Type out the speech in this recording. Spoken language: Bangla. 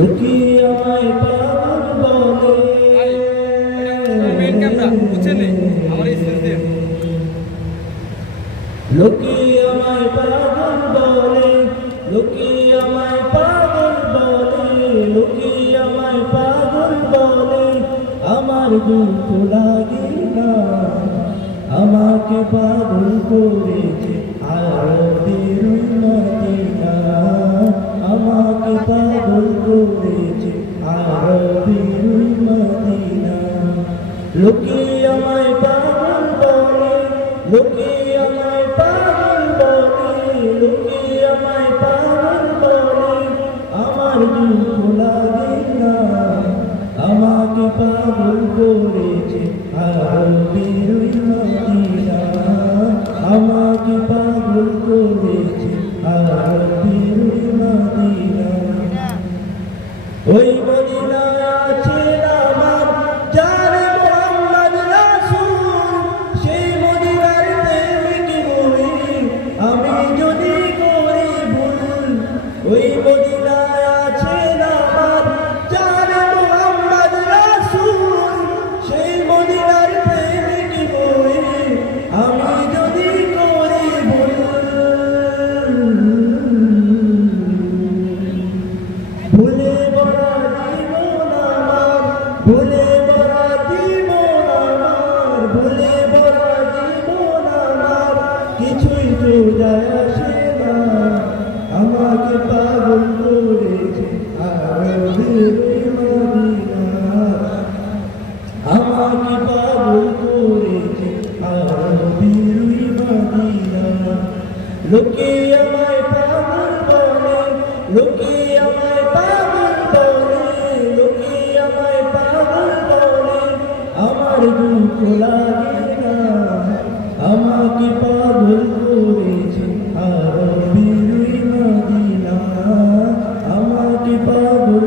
লোকে আমায় পাগল বলে, লোকে আমায় পাগল বলে, লোকে আমায় পাগল বলে, লোকে আমায় পাগল বলে, আমার দুঃখ লাগে না। আমাকে পাগল করেছে আরবের মদিনা, আমাকে পাগল করেছে আরবের মদিনা। লোকে আমায় পাগল বলে, লোকে আমায় পাগল বলে, লোকে আমায় পাগল বলে, আমার দুঃখ লাগে না। আমাকে পাগল করেছে আরবের মদিনা, আমাকে পাগল করেছে আরবের মদিনা। ওই মদিনায় আছে আমার যার মোহাম্মদ রাসূল, সেই মদিনার প্রেমিক হই আমি যদি করি ভুল। ওই মদিনায় আছে আমার যার মোহাম্মদ রাসূল, সেই মদিনার প্রেমিক হই আমি যদি করি ভুল। ভুলে বড়া জীবন আমার, ভুলে বড়া জীবন আমার, ভুলে বড়া জীবন আমার, কিছুই তো যায় আসে না। আমাকে পাগল করেছে আরবের মদিনা, আমাকে পাগল করেছে আরবের মদিনা। লোকে আমায় পাগল বলে, লোকে আমায় পাগল বলে, লোকে আমায় পাগল বলে, আমার দুঃখ লাগে না। আমাকে পাগল করেছে আরবের মদিনা, আমাকে পাগল